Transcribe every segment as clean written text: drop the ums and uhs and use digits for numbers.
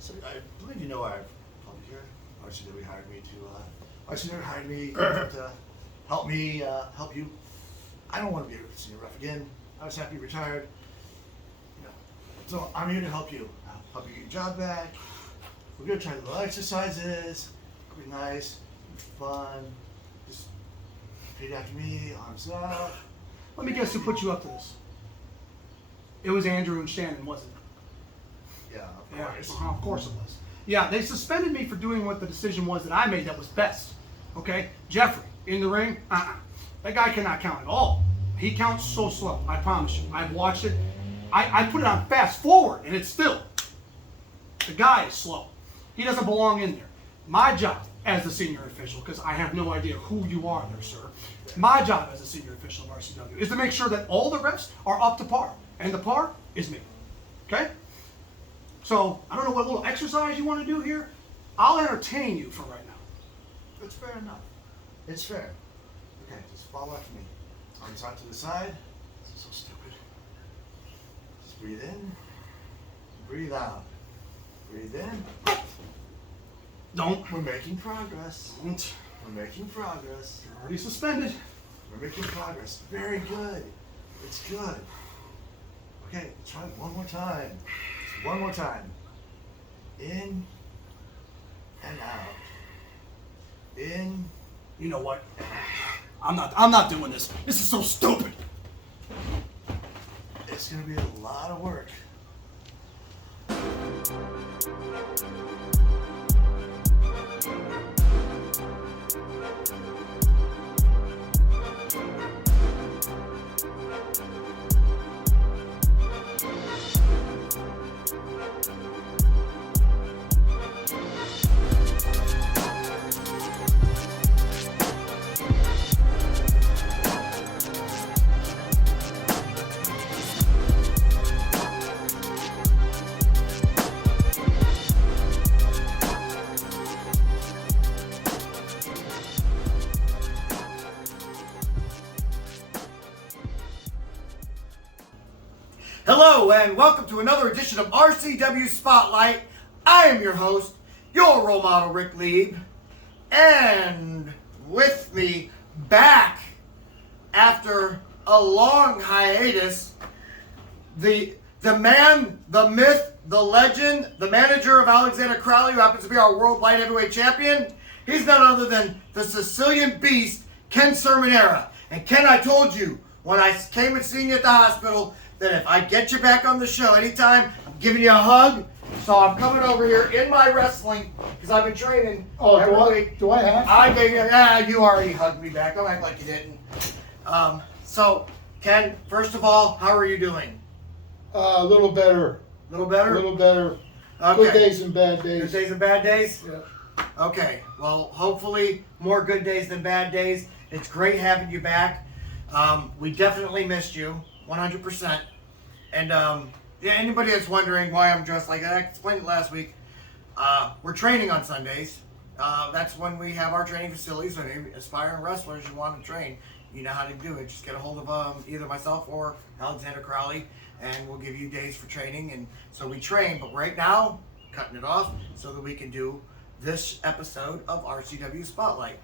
So I believe you know why I've called you here. RCW hired me to help me help you. I don't want to be a senior ref again. I was happy retired. You know, so I'm here to help you. Help you get your job back. We're gonna try the little exercises. It'll be nice, fun. Just repeat after me, arms up. Let me guess who put you up to this. It was Andrew and Shannon, wasn't it? Yeah, of course. Of course it was. Yeah, they suspended me for doing what the decision was that I made that was best. Okay? Jeffrey, in the ring, that guy cannot count at all. He counts so slow, I promise you. I've watched it. I put it on fast forward, and it's still. The guy is slow. He doesn't belong in there. My job as the senior official, because I have no idea who you are there, sir. My job as a senior official of RCW is to make sure that all the refs are up to par. And the par is me. Okay? So, I don't know what little exercise you want to do here. I'll entertain you for right now. That's fair enough. It's fair. Okay, just follow after me. Arms out to the side. This is so stupid. Just breathe in. Breathe out. Breathe in. Don't. We're making progress. Don't. We're making progress. You're already suspended. We're making progress. Very good. It's good. Okay, try it one more time. Just one more time. In and out. In. You know what? I'm not doing this. This is so stupid. It's gonna be a lot of work. Hello and welcome to another edition of RCW Spotlight. I am your host, your role model, Ric Lieb. And with me back after a long hiatus, the man, the myth, the legend, the manager of Alexander Crowley, who happens to be our world light heavyweight champion. He's none other than the Sicilian beast, Ken Cerminara. And Ken, I told you when I came and seen you at the hospital that if I get you back on the show anytime, I'm giving you a hug. So I'm coming over here in my wrestling because I've been training. Do I have? I gave you. You already hugged me back. Don't act like you didn't. So Ken, first of all, how are you doing? A little better. A little better. A little better. Okay. Good days and bad days. Good days and bad days. Yeah. Okay. Well, hopefully more good days than bad days. It's great having you back. We definitely missed you, 100%. And yeah, anybody that's wondering why I'm dressed like that, I explained it last week. We're training on Sundays. That's when we have our training facilities. So any aspiring wrestlers you want to train, you know how to do it. Just get a hold of either myself or Alexander Crowley, and we'll give you days for training. And so we train, but right now, cutting it off so that we can do this episode of RCW Spotlight.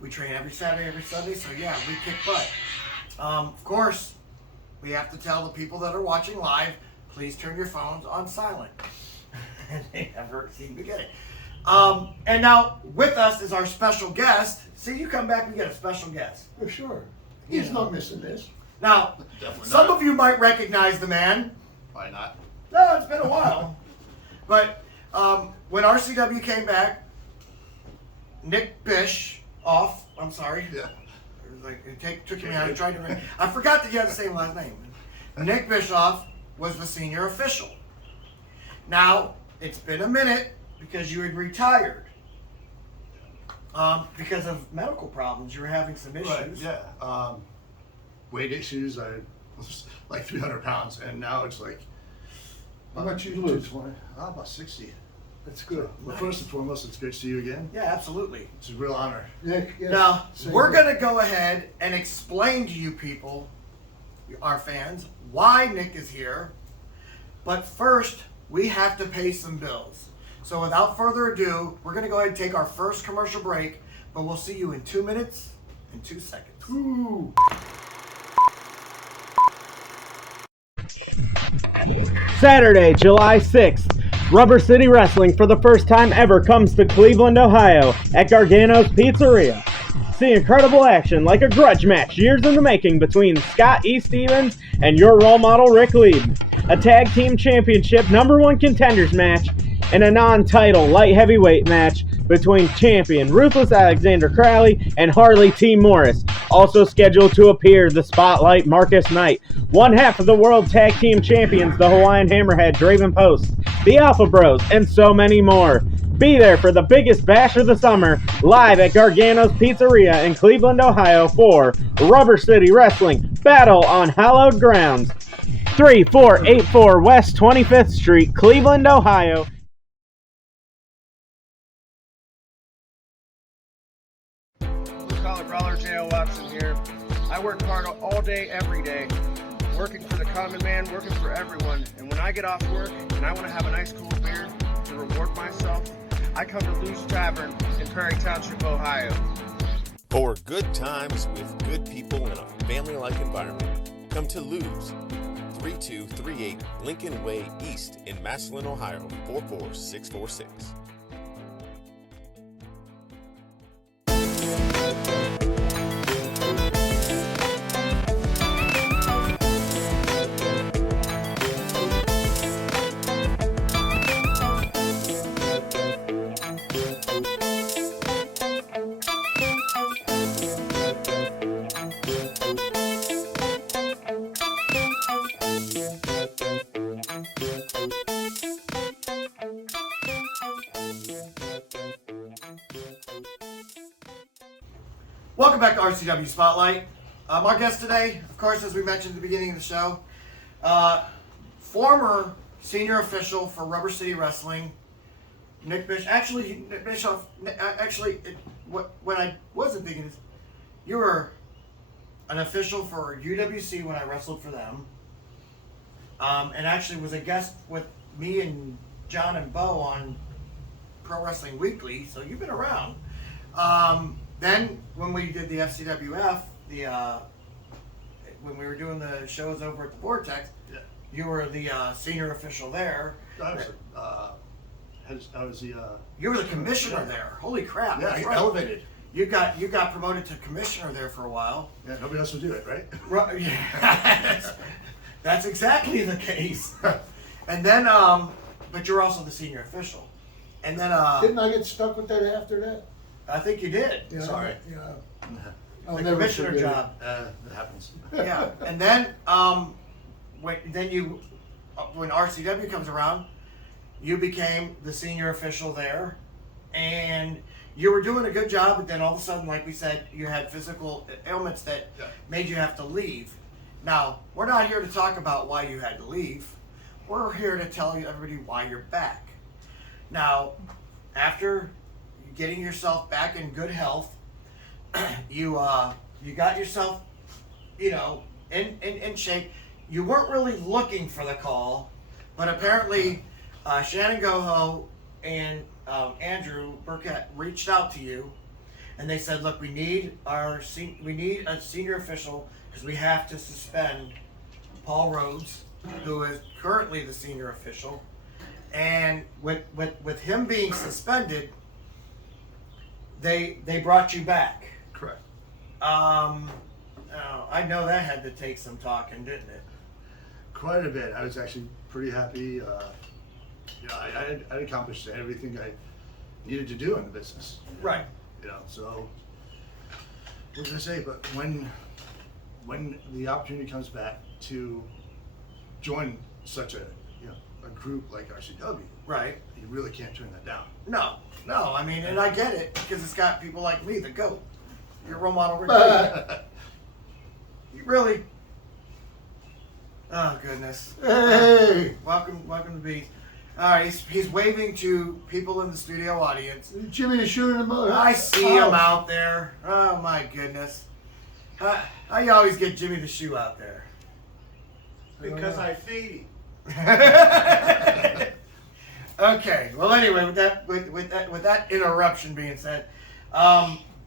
We train every Saturday, every Sunday, so yeah, we kick butt. Of course, we have to tell the people that are watching live, please turn your phones on silent. They never seem to get it. And now with us is our special guest. See, you come back, we get a special guest. For sure. He's not missing this. Now, Definitely some not. of you might recognize the man. Why not? No, it's been a while. But when RCW came back, Nick Bishoff, I'm sorry. Yeah. It was like, it took me out. I forgot that you had the same last name. Nick Bishoff was the senior official. Now, it's been a minute because you had retired. Because of medical problems, you were having some issues. Right, yeah. Weight issues. I was like 300 pounds, and now it's like. How much you lose? 220. About 60. That's good. Well, first and foremost, it's great to see you again. Yeah, absolutely. It's a real honor. Nick, yes. Now, Same we're here. going to go ahead and explain to you people, our fans, why Nick is here. But first, we have to pay some bills. So without further ado, we're going to go ahead and take our first commercial break, but we'll see you in 2 minutes and 2 seconds. Ooh. Saturday, July 6th, Rubber City Wrestling for the first time ever comes to Cleveland, Ohio at Gargano's Pizzeria. See incredible action like a grudge match years in the making between Scott E. Stevens and your role model Ric Lieb. A tag team championship #1 contenders match and a non-title light heavyweight match between champion Ruthless Alexander Crowley and Harley T. Morris. Also scheduled to appear the Spotlight Marcus Knight, one half of the World Tag Team Champions, the Hawaiian Hammerhead Draven Post, the Alpha Bros, and so many more. Be there for the biggest bash of the summer, live at Gargano's Pizzeria in Cleveland, Ohio for Rubber City Wrestling Battle on Hallowed Grounds. 3484 West 25th Street, Cleveland, Ohio. Blue-collar brawler J.O. Watson here. I work hard all day, every day, working for the common man, working for everyone. And when I get off work and I want to have a nice cool beer to reward myself, I come to Lou's Tavern in Prairie Township, Ohio. For good times with good people in a family-like environment, come to Lou's, 3238 Lincoln Way East in Massillon, Ohio, 44646. Welcome back to RCW Spotlight. Our guest today, of course, as we mentioned at the beginning of the show, former senior official for Rubber City Wrestling, Nick Bishoff. Actually, Nick Bishoff, when I wasn't thinking this, you were an official for UWC when I wrestled for them, and actually was a guest with me and John and Bo on Pro Wrestling Weekly, so you've been around. Then when we did the FCWF, when we were doing the shows over at the Vortex, Yeah. you were the senior official there. I was the You were the commissioner there. Holy crap! yeah, That's I right. elevated. You got promoted to commissioner there for a while. Yeah, nobody else would do it, right? Right, yeah, that's exactly the case. And then, but you're also the senior official. And then, Didn't I get stuck with that after that? I think you did. Yeah, Sorry. Yeah. The I'll never commissioner forget it. job. It happens. Yeah, and then when RCW comes around, you became the senior official there, and you were doing a good job. But then all of a sudden, like we said, you had physical ailments that Yeah. made you have to leave. Now, we're not here to talk about why you had to leave. We're here to tell you everybody why you're back. Now, after getting yourself back in good health, you got yourself, in shape. You weren't really looking for the call, but apparently Shannon Goho and Andrew Burkett reached out to you, and they said, "Look, we need a senior official because we have to suspend Paul Rhodes, who is currently the senior official, and with him being suspended, they brought you back." Correct. I know that had to take some talking, didn't it? Quite a bit. I was actually pretty happy. I accomplished everything I needed to do in the business. Right. So what can I say? But when the opportunity comes back to join such a group like RCW, Right. you really can't turn that down. No. I mean, and I get it because it's got people like me, the GOAT. Your role model, Ric Lieb. You really. Oh goodness. Hey, Welcome to Beast. All right, he's waving to people in the studio audience. Jimmy is shooting him out. I see him out there. Oh my goodness. How you always get Jimmy the Shoe out there? Because I feed him. Okay. Well, anyway, with that interruption being said,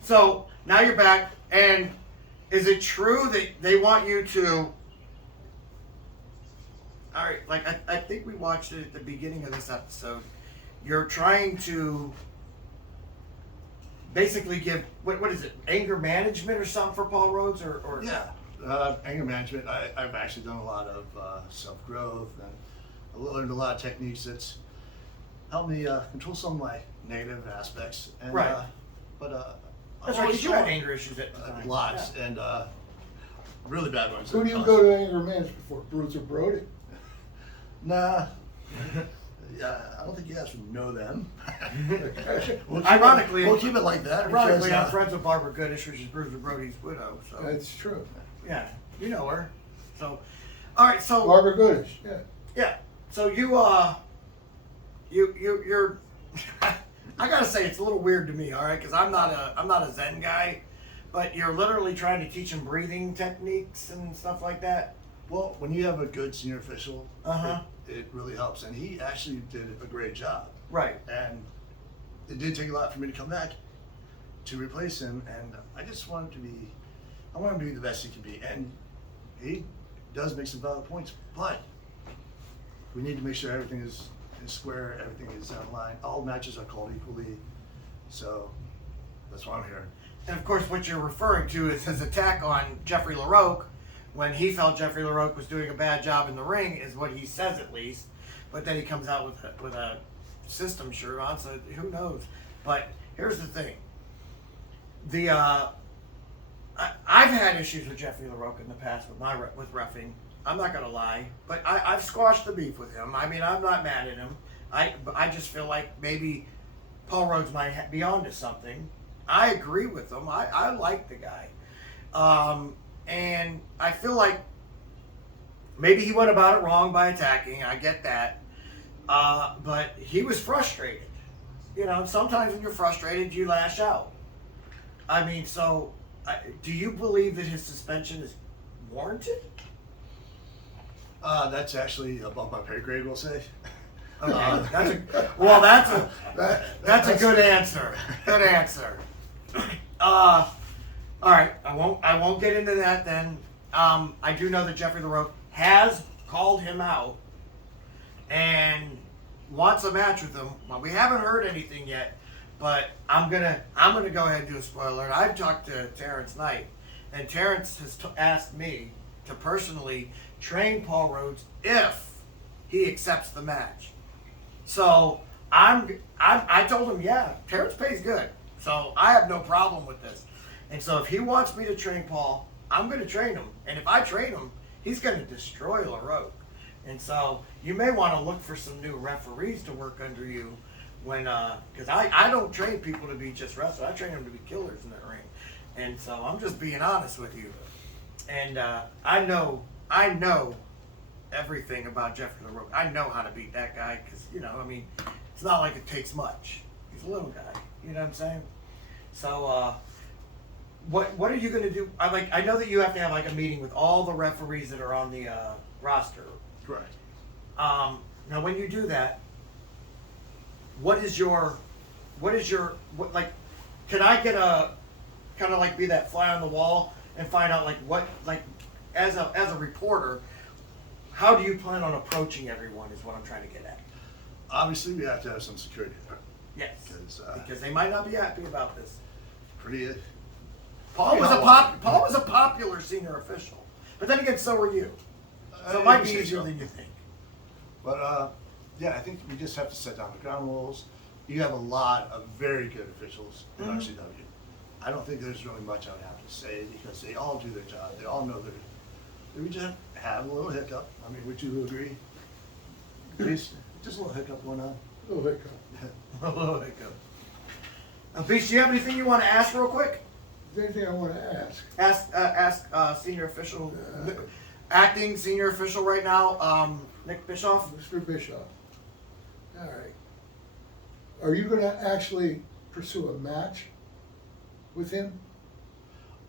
so now you're back, and is it true that they want you to? All right, like I think we watched it at the beginning of this episode. You're trying to basically give what is it, anger management or something for Paul Rhodes or Yeah, anger management. I've actually done a lot of self-growth, and I learned a lot of techniques that's helped me control some of my negative aspects. And, Right. But That's right, 'cause you had anger issues at the time. lots, and really bad ones. Who do you go to anger management for? Bruce or Brody? Nah. Yeah, I don't think you guys would know them. Ironically, we'll keep it like that. Ironically, because, I'm friends with Barbara Goodish, which is Bruce Brody's widow. So That's true. yeah, you know her. So, all right. So Barbara Goodish, yeah. yeah. So you're. I gotta say, it's a little weird to me. All right, because I'm not a Zen guy, but you're literally trying to teach him breathing techniques and stuff like that. well, when you have a good senior official, Uh-huh. it really helps. And he actually did a great job. Right. And it did take a lot for me to come back to replace him. And I just want him to be, I want him to be the best he can be. And he does make some valid points, but we need to make sure everything is square, everything is online. All matches are called equally. So that's why I'm here. And of course, what you're referring to is his attack on Jeffrey LaRoque when he felt Jeffrey LaRoque was doing a bad job in the ring, is what he says at least. But then he comes out with a system shirt on, so who knows? But here's the thing: I've had issues with Jeffrey LaRoque in the past with reffing. I'm not gonna lie, but I've squashed the beef with him. I mean, I'm not mad at him. I just feel like maybe Paul Rhodes might be onto something. I agree with him. I like the guy. And I feel like maybe he went about it wrong by attacking. I get that. But he was frustrated. You know, sometimes when you're frustrated, you lash out. I mean, so do you believe that his suspension is warranted? That's actually above my pay grade, we'll say. Okay, that's a good answer. Good answer. All right, I won't get into that then. I do know that Jeffrey LaRoque has called him out and wants a match with him. Well, we haven't heard anything yet, but I'm gonna go ahead and do a spoiler. I've talked to Terrence Knight, and Terrence has asked me to personally train Paul Rhodes if he accepts the match. So I told him, yeah, Terrence pays good, so I have no problem with this. And so if he wants me to train Paul, I'm going to train him. And if I train him, he's going to destroy LaRoque. And so you may want to look for some new referees to work under you when, because I don't train people to be just wrestlers. I train them to be killers in that ring. And so I'm just being honest with you. And I know everything about Jeffrey LaRoque. I know how to beat that guy because, you know, I mean, it's not like it takes much. He's a little guy. You know what I'm saying? So, what are you going to do? I know that you have to have like a meeting with all the referees that are on the roster. Correct. Now, when you do that, what can I get a kind of like be that fly on the wall and find out as a reporter, how do you plan on approaching everyone is what I'm trying to get at. Obviously, we have to have some security. Yes, Because because they might not be happy about this. pretty. Paul was a popular senior official, but then again, so were you. So it might be easier than you think. But yeah, I think we just have to set down the ground rules. You have a lot of very good officials in RCW. I don't think there's really much I would have to say because they all do their job. They all know we just have a little hiccup. I mean, would you agree? Just a little hiccup going on. A little hiccup. A little hiccup. Beast, do you have anything you want to ask real quick? Is there anything I want to ask? Ask senior official, acting senior official right now, Nick Bishoff. Mr. Bishoff. All right. Are you going to actually pursue a match with him?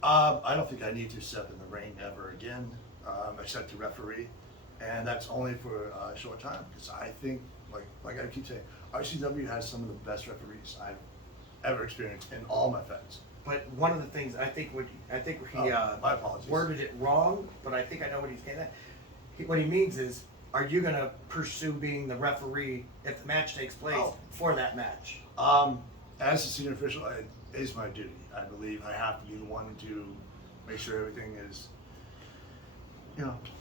I don't think I need to step in the ring ever again, except to referee, and that's only for a short time because I think like I keep saying, RCW has some of the best referees I've ever experienced in all my fights. But one of the things I think he My apologies. worded it wrong, but I think I know what he's getting at. What he means is, are you going to pursue being the referee if the match takes place for that match? As a senior official, it is my duty. I believe I have to be the one to make sure everything is,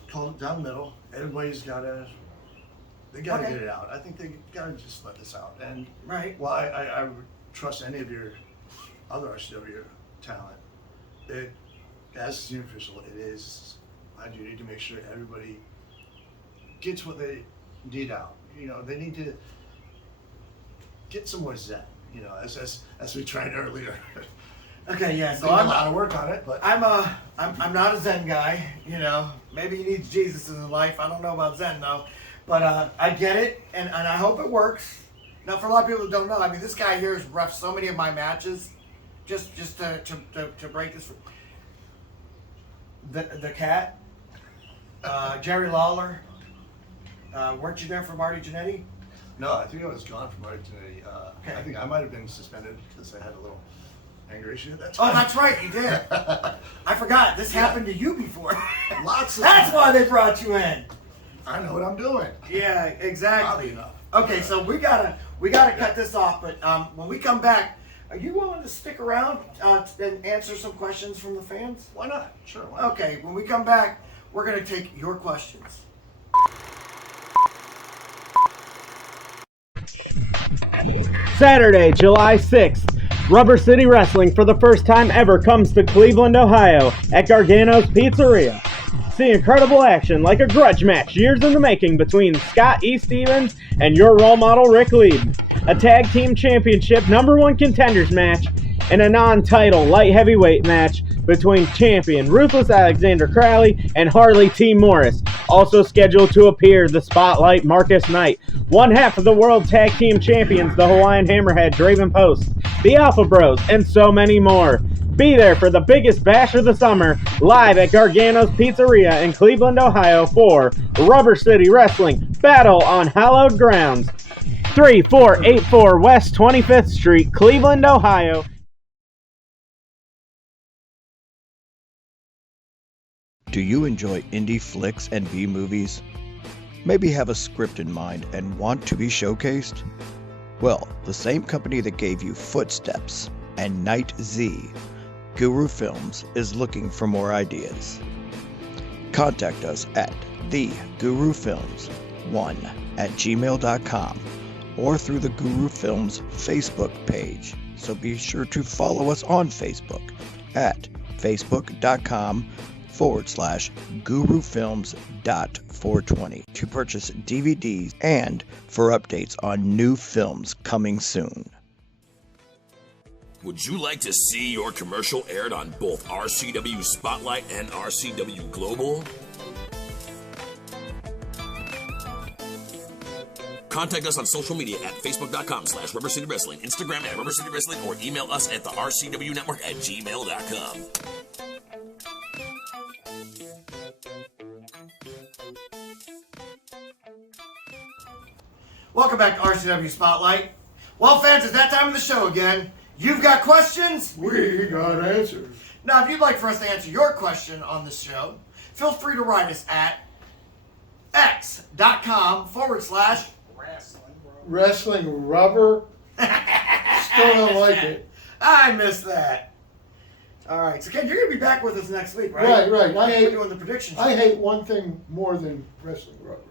called down the middle. Everybody's they gotta get it out. I think they gotta just let this out. And Right. well, I trust any of your other RCW talent. As a senior official, it is my duty to make sure everybody gets what they need out. They need to get some more zen. As we tried earlier. Okay, yeah. So I'm I'm allowed to work on it, but I'm not a Zen guy. Maybe he needs Jesus in his life. I don't know about Zen though, but I get it, and I hope it works. Now, for a lot of people that don't know, I mean, this guy here has reffed so many of my matches, just to break this. The Cat, Jerry Lawler. Weren't you there for Marty Jannetty? no, I think I was gone from Argentina. Okay. I think I might have been suspended because I had a little anger issue at that Oh, time. that's right, you did. I forgot. This happened to you before. Lots of That's times. why they brought you in. I know what I'm doing. Yeah, exactly. Oddly enough. Okay, so we gotta cut this off. But when we come back, are you willing to stick around and answer some questions from the fans? Why not? Sure. Why not? Okay, when we come back, we're gonna take your questions. Saturday, July 6th, Rubber City Wrestling for the first time ever comes to Cleveland, Ohio at Gargano's Pizzeria. See incredible action like a grudge match years in the making between Scott E. Stevens and your role model Ric Lieb. A tag team championship #1 contenders match and a non-title light heavyweight match between champion Ruthless Alexander Crowley and Harley T. Morris. Also scheduled to appear the Spotlight Marcus Knight, one half of the World Tag Team Champions, the Hawaiian Hammerhead Draven Post, the Alpha Bros, and so many more. Be there for the biggest bash of the summer, live at Gargano's Pizzeria in Cleveland, Ohio for Rubber City Wrestling Battle on Hallowed Grounds. 3484 West 25th Street, Cleveland, Ohio. Do you enjoy indie flicks and B-movies? Maybe have a script in mind and want to be showcased? Well, the same company that gave you Footsteps and Night Z, Guru Films, is looking for more ideas. Contact us at thegurufilms1@gmail.com or through the Guru Films Facebook page. So be sure to follow us on Facebook at facebook.com/gurufilms.420 to purchase DVDs and for updates on new films coming soon. Would you like to see your commercial aired on both RCW Spotlight and RCW Global? Contact us on social media at facebook.com/Rubber City Wrestling, Instagram at Rubber City Wrestling, or email us at the RCW Network at gmail.com. Welcome back to RCW Spotlight. Well, fans, it's that time of the show again. You've got questions? We got answers. Now, if you'd like for us to answer your question on the show, feel free to write us at x.com/wrestling. Wrestling rubber. Still don't like it. I missed that. All right, so Ken, you're going to be back with us next week, right? Right. We're doing the predictions. I hate one thing more than wrestling rubber.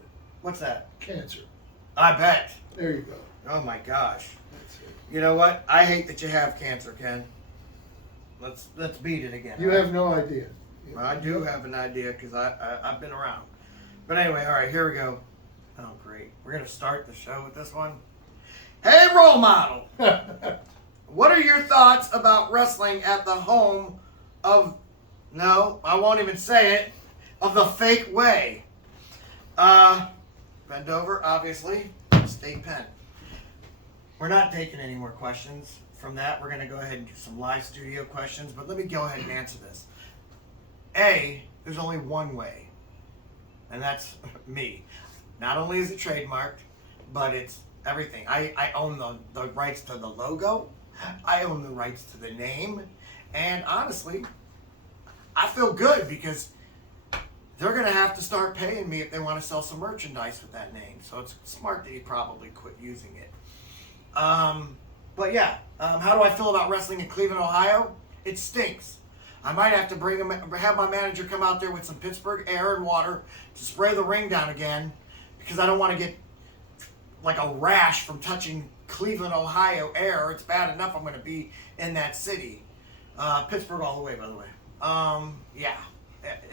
What's that? Cancer. I bet. There you go. Oh my gosh. That's it. You know what? I hate that you have cancer, Ken. Let's beat it again. You all right? have no idea. Well, I do have an idea because I've been around. But anyway, all right, here we go. Oh, great. We're going to start the show with this one. Hey, role model. What are your thoughts about wrestling at the home of, no, I won't even say it, of the fake way? Bend over, obviously. Stay pen. We're not taking any more questions from that. We're going to go ahead and do some live studio questions, but let me go ahead and answer this. A, there's only one way, and that's me. Not only is it trademarked, but it's everything. I own the rights to the logo. I own the rights to the name. And honestly, I feel good because they're going to have to start paying me if they want to sell some merchandise with that name. So it's smart that he probably quit using it. But yeah, how do I feel about wrestling in Cleveland, Ohio? It stinks. I might have to have my manager come out there with some Pittsburgh air and water to spray the ring down again, because I don't want to get like a rash from touching Cleveland, Ohio air. It's bad enough I'm going to be in that city. Pittsburgh all the way, by the way. Yeah.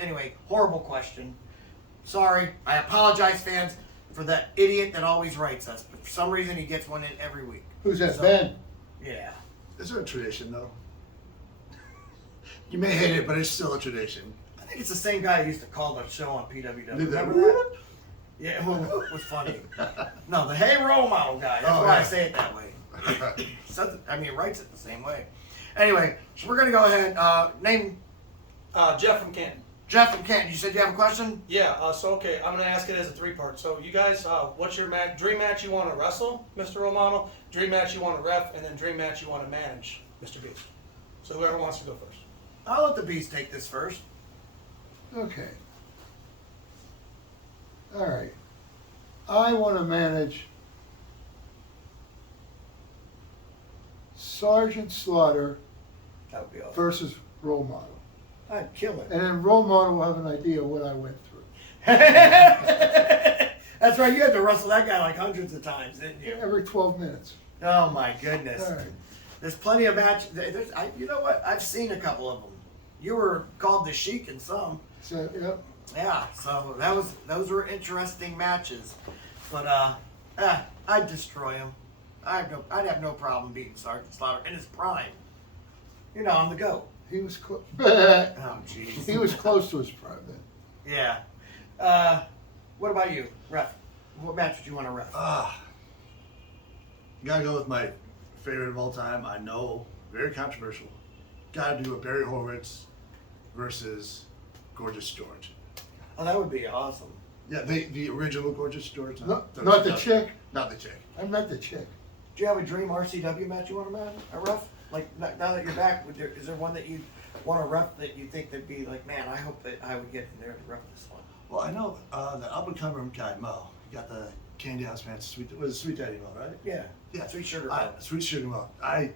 Anyway, horrible question. Sorry. I apologize, fans, for that idiot that always writes us. But for some reason, he gets one in every week. Who's that, Ben? Yeah. Is there a tradition, though? You may hate it, but it's still a tradition. I think it's the same guy who used to call the show on PWW. Remember Remember that? Yeah, well, it was funny. No, the Hey Role Model guy. That's why I say it that way. He writes it the same way. Anyway, so we're going to go ahead. Name Jeff from Canton. Jeff from Canton. You said you have a question? Yeah, okay, I'm going to ask it as a three-part. So you guys, what's your dream match you want to wrestle, Mr. RoleModel, dream match you want to ref, and then dream match you want to manage, Mr. Beast? So whoever wants to go first. I'll let the Beast take this first. Okay. All right. I want to manage Sergeant Slaughter That would be awesome. versus Role Model. I'd kill it. And then Role Model will have an idea of what I went through. That's right. You had to wrestle that guy like hundreds of times, didn't you? Every 12 minutes. Oh my goodness. All right. There's plenty of matches. You know what? I've seen a couple of them. You were called the Sheik in some. So, yep. Yeah, so those were interesting matches, but I'd destroy him. I'd have no problem beating Sergeant Slaughter in his prime. You know, I'm the GOAT. He was close. Oh jeez. He was close to his prime then. Yeah. What about you, ref? What match would you want to ref? Gotta go with my favorite of all time. I know, very controversial. Gotta do a Barry Horowitz versus Gorgeous George. Oh, that would be awesome. Yeah, the original Gorgeous George. Not the chick. Not the chick. I met the chick. Do you have a dream RCW match you want to ref? Like now that you're back, is there one that you want to ref that you think that'd be like, man, I hope that I would get in there to ref this one? Well, I know the up and comer guy Mo. He got the Candy House match. Sweet Daddy Mo, right? Yeah. Yeah. Sweet Sugar Mo. Sweet Sugar Mo. I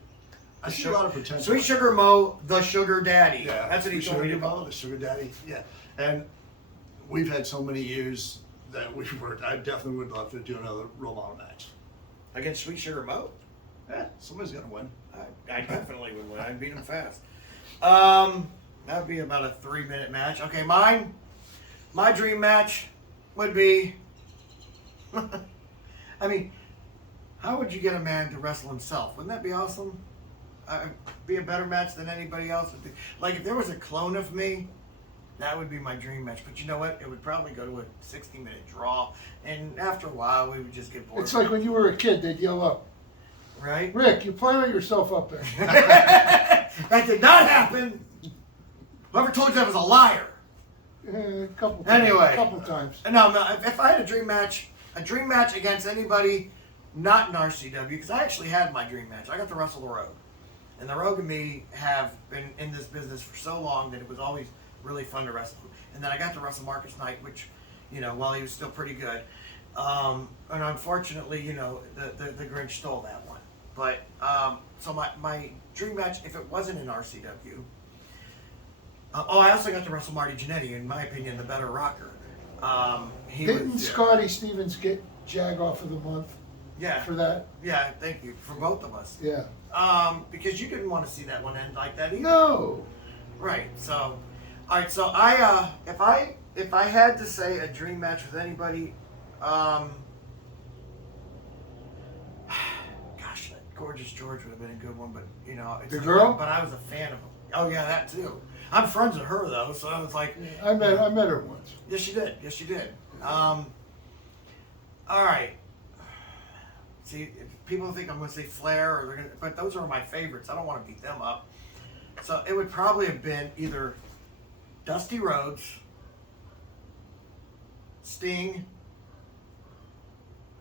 see a lot of potential. Sweet Sugar Mo, the Sugar Daddy. Yeah. That's what he Sweet told me Sugar to call Mo, him. the Sugar Daddy. Yeah. And we've had so many years that we've worked. I definitely would love to do another role model match. Against Sweet Sugar Mo? Yeah, somebody's gonna win. I definitely would win. I'd beat him fast. That would be about a 3-minute match. Okay, my dream match would be, I mean, how would you get a man to wrestle himself? Wouldn't that be awesome? Be a better match than anybody else would do. Like if there was a clone of me, that would be my dream match. But you know what? It would probably go to a 60-minute draw, and after a while, we would just get bored. It's like when you were a kid, they'd yell up, right? Rick, you planted yourself up there. That did not happen. Whoever told you that was a liar. A couple times. Anyway. A couple times. No, if I had a dream match against anybody not in RCW, because I actually had my dream match. I got to wrestle the Rogue. And the Rogue and me have been in this business for so long that it was always really fun to wrestle. And then I got to wrestle Marcus Knight, which, you know, while he was still pretty good. And unfortunately, you know, the Grinch stole that one. But, so my dream match, if it wasn't in RCW, I also got to wrestle Marty Jannetty, in my opinion, the better rocker. Didn't Scotty Stevens get Jag off of the month for that? Yeah, thank you. For both of us. Yeah. Because you didn't want to see that one end like that either. No. Right. So, all right. So if I had to say a dream match with anybody, gosh, that Gorgeous George would have been a good one. But you know, it's the girl. But I was a fan of him. Oh yeah, that too. I'm friends with her though, so I was like, I met her once. Yes, you did. Yes, you did. All right. See, people think I'm going to say Flair, or but those are my favorites. I don't want to beat them up. So it would probably have been either Dusty Rhodes, Sting,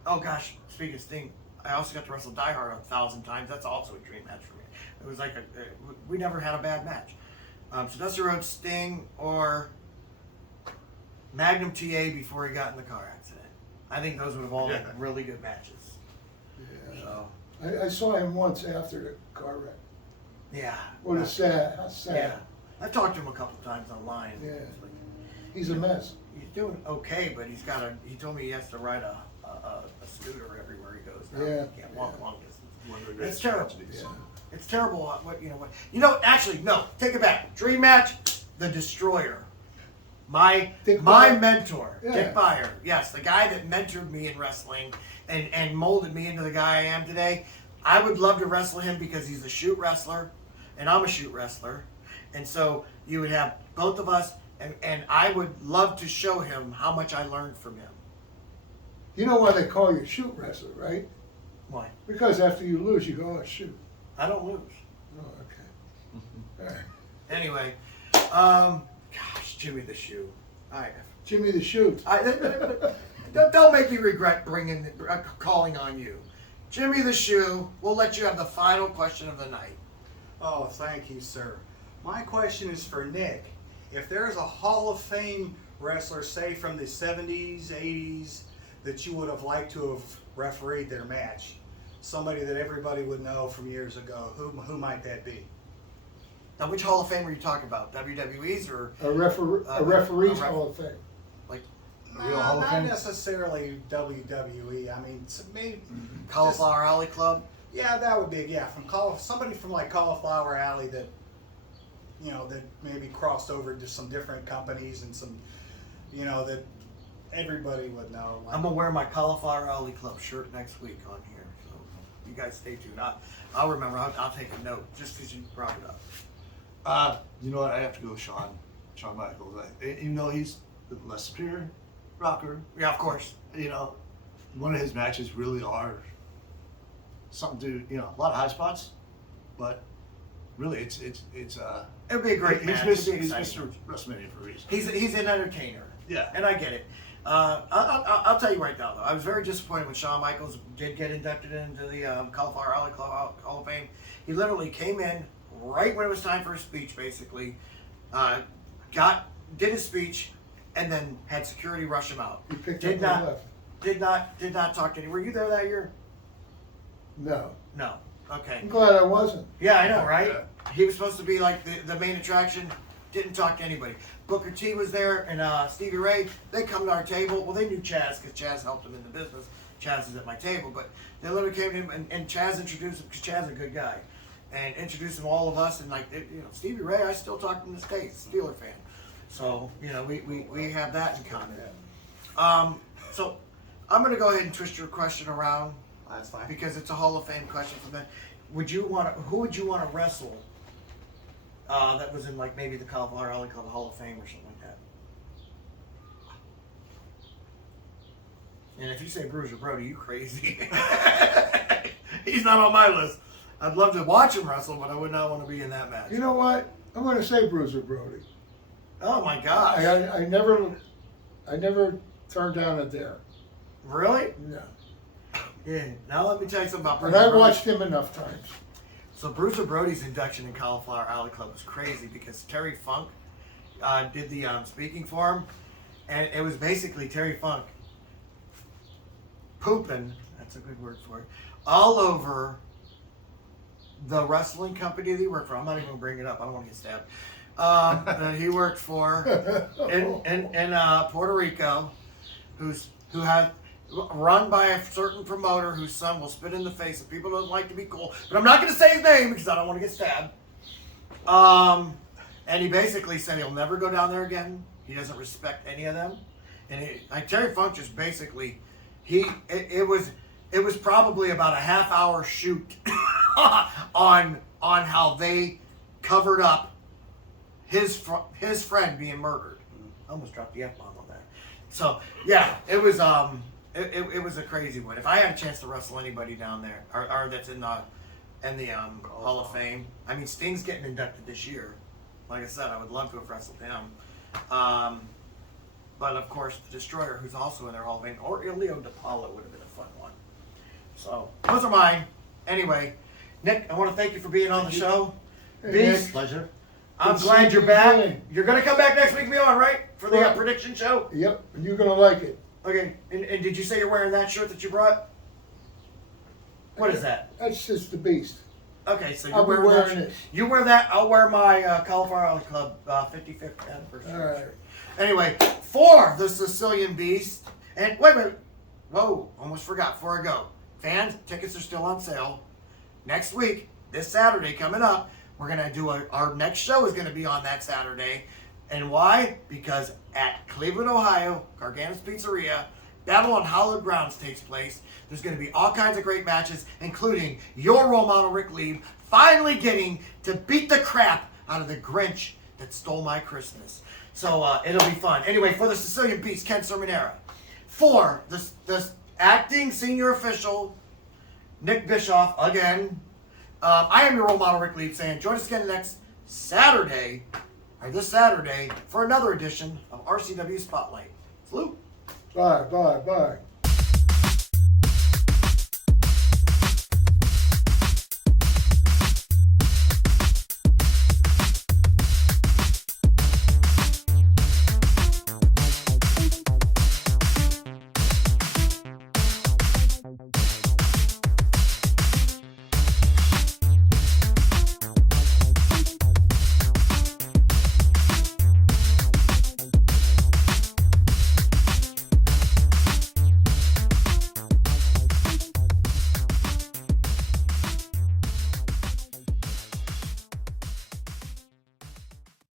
Oh gosh, speaking of Sting, I also got to wrestle Die Hard 1,000 times. That's also a dream match for me. It was like we never had a bad match. So Dusty Rhodes, Sting, or Magnum TA before he got in the car accident. I think those would have all been really good matches. Yeah. So, I saw him once after the car wreck. yeah. What a sad, how sad. Yeah. I talked to him a couple times online. Yeah. It's like, He's a mess. he's doing okay, but he told me he has to ride a scooter everywhere he goes now. Yeah. He can't walk long distance. One of the It's greatest terrible. tragedies. Yeah. It's terrible actually, no, take it back. Dream match, The Destroyer. My Dick Beyer? mentor, Yeah. Dick Beyer. Yes, the guy that mentored me in wrestling and molded me into the guy I am today. I would love to wrestle him because he's a shoot wrestler and I'm a shoot wrestler. And so you would have both of us and I would love to show him how much I learned from him. You know why they call you shoot wrestler, right? Why? Because after you lose, you go, oh, shoot. I don't lose. Oh, okay. All right. Anyway, gosh, Jimmy the Shoe. Jimmy the Shoot. Don't make me regret calling on you. Jimmy the Shoe, we'll let you have the final question of the night. Oh, thank you, sir. My question is for Nick. If there's a Hall of Fame wrestler, say from the 70s, 80s, that you would have liked to have refereed their match, somebody that everybody would know from years ago, who might that be? Now, which Hall of Fame are you talking about? WWE's or A referee's Hall of Fame. like Real Hall of Not Fame? necessarily WWE. I mean, maybe Cauliflower Alley Club? yeah, that would be somebody from like Cauliflower Alley that that maybe crossed over to some different companies and some that everybody would know. Like, I'm gonna wear my Cauliflower Alley Club shirt next week on here, so you guys stay tuned. I'll remember. I'll take a note just because you brought it up. You know what? I have to go with Shawn Michaels. Even though he's the less superior rocker, Yeah, of course. one of his matches really are something to, a lot of high spots, but really it's It would be a great he's match. Mr. It'd be He's exciting. Mr. WrestleMania for a reason. He's an entertainer. Yeah. And I get it. I'll tell you right now, though. I was very disappointed when Shawn Michaels did get inducted into the Cauliflower Alley Club Hall of Fame. He literally came in right when it was time for his speech, basically. Did his speech, and then had security rush him out. He picked Did up and not left. did not talk to any. Were you there that year? No. No. Okay. I'm glad I wasn't. Yeah, I know, right? Yeah. He was supposed to be like the main attraction. Didn't talk to anybody. Booker T was there, and Stevie Ray. They come to our table. Well, they knew Chaz because Chaz helped them in the business. Chaz is at my table, but they literally came to him, and Chaz introduced him because Chaz is a good guy, and introduced him to all of us. And Stevie Ray, I still talk to him this day. He's a Steeler fan, so we have that in common. So I'm gonna go ahead and twist your question around. that's fine. Because it's a Hall of Fame question for them. Who would you want to wrestle that was in like maybe the Cauliflower Alley Club Hall of Fame or something like that? And if you say Bruiser Brody, you crazy. He's not on my list. I'd love to watch him wrestle, but I would not want to be in that match. You know what? I'm going to say Bruiser Brody. Oh my gosh. I never turned down a dare. Really? No. Yeah. Now let me tell you something about But Bruiser I Brody. watched him enough times. So Bruiser Brody's induction in Cauliflower Alley Club was crazy because Terry Funk did the speaking for him, and it was basically Terry Funk pooping, that's a good word for it, all over the wrestling company that he worked for. I'm not even going to bring it up. I don't want to get stabbed. That he worked for in Puerto Rico, who had run by a certain promoter whose son will spit in the face of people who don't like to be cool. But I'm not going to say his name because I don't want to get stabbed. And he basically said he'll never go down there again. He doesn't respect any of them. And Terry Funk just basically, it was probably about a half-hour shoot on how they covered up his friend being murdered. I almost dropped the F-bomb on that. So yeah, it was it was a crazy one. If I had a chance to wrestle anybody down there, or that's in the Hall of Fame, I mean Sting's getting inducted this year. Like I said, I would love to have wrestled him. But of course, the Destroyer, who's also in their Hall of Fame, or Leo DePaulo would have been a fun one. So those are mine. Anyway, Nick, I want to thank you for being on the show. Hey, Beast, Nick. Pleasure. I'm Good glad seeing you're you back. again. You're gonna come back next week, and be on, right? For the Right. prediction show. Yep, and you're gonna like it. Okay. And did you say you're wearing that shirt that you brought? What is that? That's just the Beast. Okay, so you're I'll be wearing, wearing that. it. You wear that. I'll wear my Cauliflower Alley Club 55th anniversary. All right. Anyway, for the Sicilian Beast, and wait a minute. Whoa, almost forgot. Before I go, fans, tickets are still on sale. Next week, this Saturday coming up, we're gonna do our next show is gonna be on that Saturday, and why? Because at Cleveland, Ohio, Gargano's Pizzeria, Battle on Hallowed Grounds takes place. There's going to be all kinds of great matches, including your role model, Ric Lieb, finally getting to beat the crap out of the Grinch that stole my Christmas. So it'll be fun. Anyway, for the Sicilian Beast, Ken Cerminara. For the acting senior official, Nick Bishoff, again. I am your role model, Ric Lieb, saying join us again next Saturday, or this Saturday, for another edition of RCW Spotlight. Salute. Bye, bye, bye.